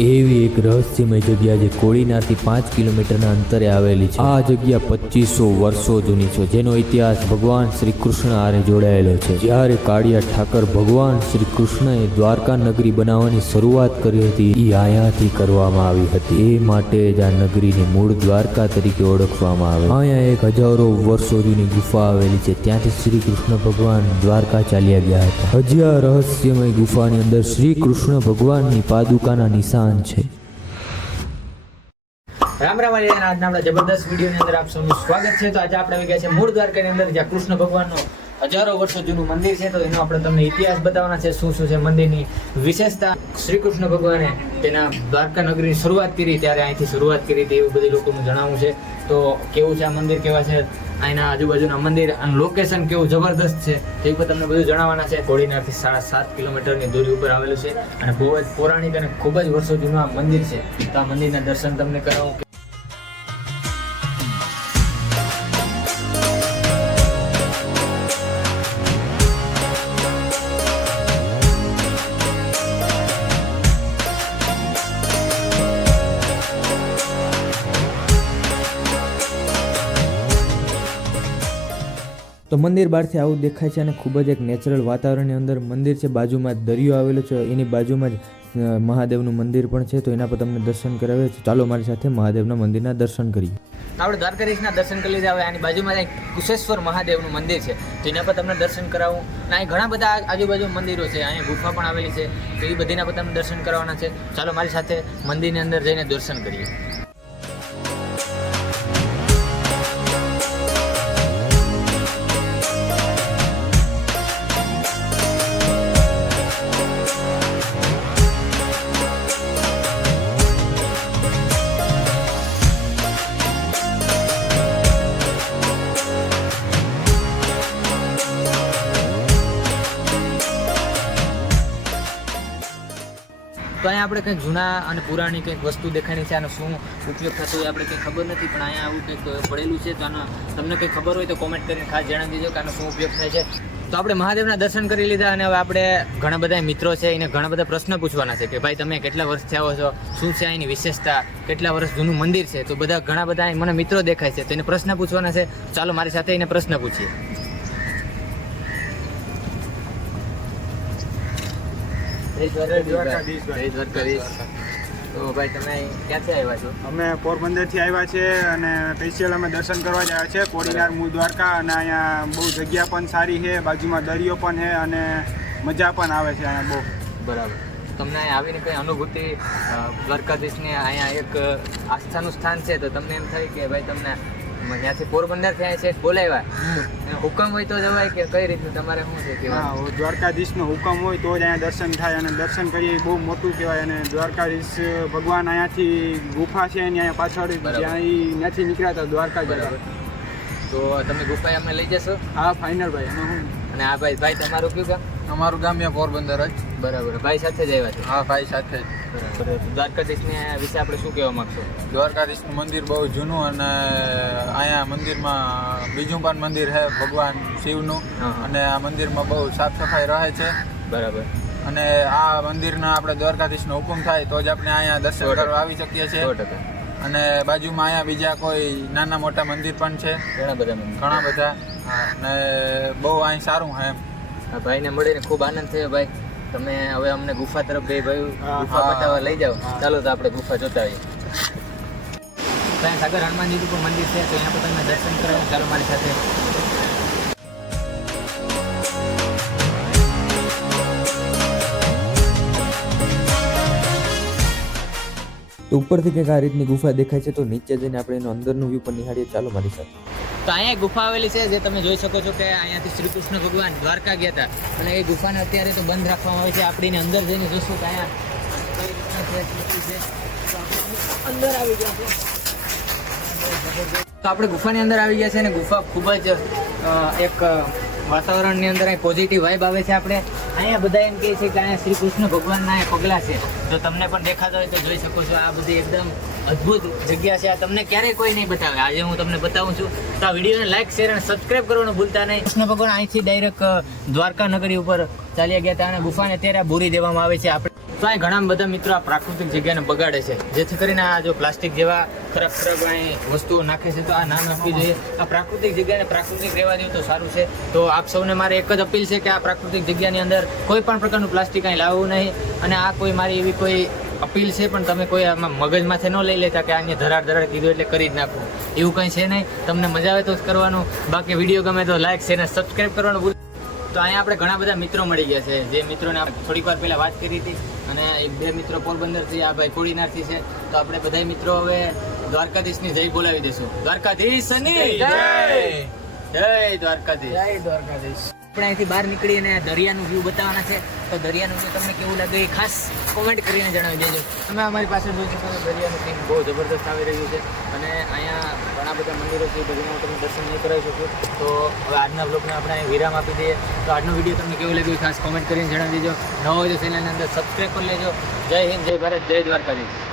એવી એક રહસ્યમય જગ્યા જે કોળીનાથી પાંચ કિલોમીટરના અંતરે આવેલી છે. આ જગ્યા પચીસો વર્ષો જૂની છે, જેનો ઇતિહાસ ભગવાન શ્રી કૃષ્ણ આરે જોડાયેલો છે. જ્યારે કાળિયા ઠાકર ભગવાન શ્રી કૃષ્ણએ દ્વારકા નગરી બનાવવાની શરૂઆત કરી હતી. એ આયાથી કરવામાં આવી હતી. એ માટે જ આ નગરીને મૂળ દ્વારકા તરીકે ઓળખવામાં આવે. અહીંયા એક હજારો વર્ષો જૂની ગુફા આવેલી છે. ત્યાંથી શ્રી કૃષ્ણ ભગવાન દ્વારકા ચાલ્યા ગયા હતા. હજી આ રહસ્યમય ગુફાની અંદર શ્રી કૃષ્ણ ભગવાનની પાદુકાના નિશાન છે. રામ રામ આજના આપણા જબરદસ્ત વિડીયોની અંદર આપ સૌનું સ્વાગત છે. તો આજે આપણે ગયા છે મૂળ દ્વારકાની અંદર, જ્યાં કૃષ્ણ ભગવાનનું હજારો વર્ષો જૂનું મંદિર છે, તો એનો આપણે તમને ઇતિહાસ બતાવવાના છે, શું શું છે મંદિરની વિશેષતા. શ્રી કૃષ્ણ ભગવાને તેના દ્વારકા નગરીની શરૂઆત કરી, ત્યારે અહીંથી શરૂઆત કરી હતી એવું બધી લોકોનું જણાવવું છે. તો કેવું છે આ મંદિર, કેવા છે અહીંના આજુબાજુના મંદિર, અને લોકેશન કેવું જબરદસ્ત છે, તે ઉપર તમને બધું જણાવવાના છે. કોડીનારથી સાડા સાત કિલોમીટરની દૂરી ઉપર આવેલું છે, અને બહુ જ પૌરાણિક અને ખૂબ જ વર્ષો જૂનું આ મંદિર છે. તો આ મંદિરના દર્શન તમને કરાવું. તો મંદિર બહારથી આવું દેખાય છે અને ખૂબ જ એક નેચરલ વાતાવરણની અંદર મંદિર છે. બાજુમાં દરિયો આવેલો છે. એની બાજુમાં જ મહાદેવનું મંદિર પણ છે. તો એના પર તમને દર્શન કરાવે છે. ચાલો મારી સાથે મહાદેવના મંદિરના દર્શન કરીએ. આપણે દ્વારકાધીશના દર્શન કરી લીધા. હવે આની બાજુમાં એક કુશેશ્વર મહાદેવનું મંદિર છે. તો એના પર તમને દર્શન કરાવું. અને અહીં ઘણા બધા આજુબાજુ મંદિરો છે. અહીંયા ગુફા પણ આવેલી છે. તો એ બધીના પર તમને દર્શન કરવાના છે. ચાલો મારી સાથે મંદિરની અંદર જઈને દર્શન કરીએ. તો અહીંયા આપણે કંઈક જૂના અને પુરાણી કંઈક વસ્તુ દેખાણી છે, આનો શું ઉપયોગ થતો હોય આપણે કંઈ ખબર નથી, પણ અહીંયા આવું કંઈક પડેલું છે, તો આનો તમને કંઈ ખબર હોય તો કોમેન્ટ કરીને ખાસ જણાવી દેજો કે આનો શું ઉપયોગ થાય છે. તો આપણે મહાદેવના દર્શન કરી લીધા અને હવે આપણે ઘણા બધા મિત્રો છે, એને ઘણા બધા પ્રશ્ન પૂછવાના છે કે ભાઈ તમે કેટલા વર્ષ થયા છો, શું છે એની વિશેષતા, કેટલા વર્ષ જૂનું મંદિર છે, તો બધા ઘણા બધા મને મિત્રો દેખાય છે, તો એને પ્રશ્ન પૂછવાના છે. ચાલો મારી સાથે એને પ્રશ્ન પૂછીએ. તો ભાઈ તમે ક્યાંથી આવ્યા છો? અમે પોરબંદરથી આવ્યા છે અને સ્પેશિયલ અમે દર્શન કરવા જ આવ્યા છે. કોડીનાર મૂળ દ્વારકા અને અહીંયા બહુ જગ્યા પણ સારી છે. બાજુમાં દરિયો પણ છે અને મજા પણ આવે છે અહીંયા બહુ. બરાબર. તમને આવીને કઈ અનુભૂતિ દ્વારકાધીશની અહીંયા એક આસ્થાનું સ્થાન છે તો તમને એમ થાય કે ભાઈ તમને ત્યાંથી પોરબંદર અહીંયા છે બોલાવ્યા. એનો હુકમ હોય તો જવાય કે કઈ રીતનું તમારે શું છે કે હા દ્વારકાધીશનો હુકમ હોય તો જ અહીંયા દર્શન થાય અને દર્શન કરીએ બહુ મોટું કહેવાય. અને દ્વારકાધીશ ભગવાન અહીંયાથી ગુફા છે એની અહીંયા પાછળ. જ્યાં ત્યાંથી નીકળ્યા હતા દ્વારકા બરાબર. તો તમે ગુફાએ અમે લઈ જશો? હા ફાઇનલ ભાઈ અને આ ભાઈ ભાઈ તમારું કયું ગામ? અમારું ગામ અહીંયા પોરબંદર જ. બરાબર. ભાઈ સાથે જ આવ્યા છે? હા ભાઈ સાથે જ. બરાબર. દ્વારકાધીશને વિશે આપણે શું કહેવા માગશો? દ્વારકાધીશનું મંદિર બહુ જૂનું અને અહીંયા મંદિરમાં બીજું પણ મંદિર છે ભગવાન શિવનું. અને આ મંદિરમાં બહુ સાફ સફાઈ રહે છે. બરાબર. અને આ મંદિરના આપણે દ્વારકાધીશનો હુકમ થાય તો જ આપણે અહીંયા દર્શન કરવા આવી શકીએ છીએ. અને બાજુમાં અહીંયા બીજા કોઈ નાના મોટા મંદિર પણ છે. ઘણા બધા ઘણા બધા. અને બહુ અહીં સારું છે એમ. ભાઈને મળીને ખૂબ આનંદ થયો ભાઈ. તમે હવે અમને ગુફા તરફ બે ભાઈ ગુફા. બતાવવા લઈ જાઓ. ચાલો તો આપણે ગુફા જોતા આવીએ. સાગર હનુમાનજી મંદિર છે તો અહીંયા પર તમે દર્શન કરો. ચાલો મારી સાથે. તો ઉપરથી કંઈક આ રીતની ગુફા દેખાય છે તો નીચે જઈને આપણે એનો અંદરનું વ્યૂ પણ નિહાળીએ. ચાલો મારી સાથે. તો અહીંયા ગુફા આવેલી છે જે તમે જોઈ શકો છો કે અહીંયાથી શ્રી કૃષ્ણ ભગવાન દ્વારકા ગયા હતા. અને એ ગુફાને અત્યારે તો બંધ રાખવામાં આવે છે આપણે અંદર જઈને જોશું કે અહીંયા અંદર આવી ગયા તો આપણે ગુફાની અંદર આવી ગયા છે અને ગુફા ખૂબ જ એક વાતાવરણની અંદર પોઝિટિવ વાઇબ આવે છે આપણે. અહીંયા બધા એમ કહે છે કે અહીંયા શ્રી કૃષ્ણ ભગવાનના પગલા છે. જો તમને પણ દેખાતા હોય તો જોઈ શકો છો. આ બધી એકદમ અદ્ભુત જગ્યા છે. આ તમને ક્યારેય કોઈ નહીં બતાવે. આજે હું તમને બતાવું છું તો આ વિડીયોને લાઈક શેર અને સબસ્ક્રાઇબ કરવાનું ભૂલતા નહીં. કૃષ્ણ ભગવાન અહીંથી ડાયરેક્ટ દ્વારકા નગરી ઉપર ચાલ્યા ગયા હતા અને ગુફાને અત્યારે બોરી દેવામાં આવે છે. આપણે તો ઘણા બધા મિત્રો આ પ્રાકૃતિક જગ્યાને બગાડે છે. જેથી કરીને આ જો પ્લાસ્ટિક જેવા ખરાબ ખરાબ અહીં વસ્તુઓ નાખે છે, તો આ ના નાખવી જોઈએ. આ પ્રાકૃતિક જગ્યાને પ્રાકૃતિક રહેવા દે તો સારું છે. તો આપ સૌને મારે એક જ અપીલ છે કે આ પ્રાકૃતિક જગ્યાની અંદર કોઈ પણ પ્રકારનું પ્લાસ્ટિક અહીં લાવવું નહીં. અને આ કોઈ મારી એવી કોઈ અપીલ છે, પણ તમે કોઈ આમાં મગજમાંથી ન લઈ લેતા કે આને ધરાડ ધરાડ કીધું એટલે કરી જ નાખવું એવું કંઈ છે નહીં. તમને મજા આવે તો જ કરવાનું. બાકી વીડિયો ગમે તો લાઈક છે અને સબસ્ક્રાઈબ કરવાનું ભૂલ તો અહીંયા આપણે ઘણા બધા મિત્રો મળી ગયા છે. જે મિત્રોને આપણે થોડીક વાર પહેલાં વાત કરી હતી અને એક બે મિત્રો પોરબંદરથી આ ભાઈ કોડીનારથી છે. તો આપણે બધા મિત્રો હવે દ્વારકાધીશની જય બોલાવી દઈશું. દ્વારકાધીશની જય! જય દ્વારકાધીશ. જય દ્વારકાધીશ. આપણે અહીંથી બહાર નીકળી અને દરિયાનું વ્યૂ બતાવવાના છે. તો દરિયાનું વ્યૂ તમને કેવું લાગે એ ખાસ કોમેન્ટ કરીને જણાવી દેજો. તમે અમારી પાસે જોઈ શકો છો, દરિયાનું સીન બહુ જબરદસ્ત આવી રહ્યું છે. અને અહીંયા ઘણા બધા મંદિરો છે બધાના હું તમને દર્શન નહીં કરાવી શકું. તો હવે આજના બ્લોગને આપણે વિરામ આપી દઈએ. તો આજનો વીડિયો તમને કેવું લાગ્યું ખાસ કોમેન્ટ કરીને જણાવી દેજો. ન હોય તો ચેનલની અંદર સબસ્ક્રાઈબ કરી લેજો. જય હિન્દ, જય ભારત, જય દ્વારકાધીશ.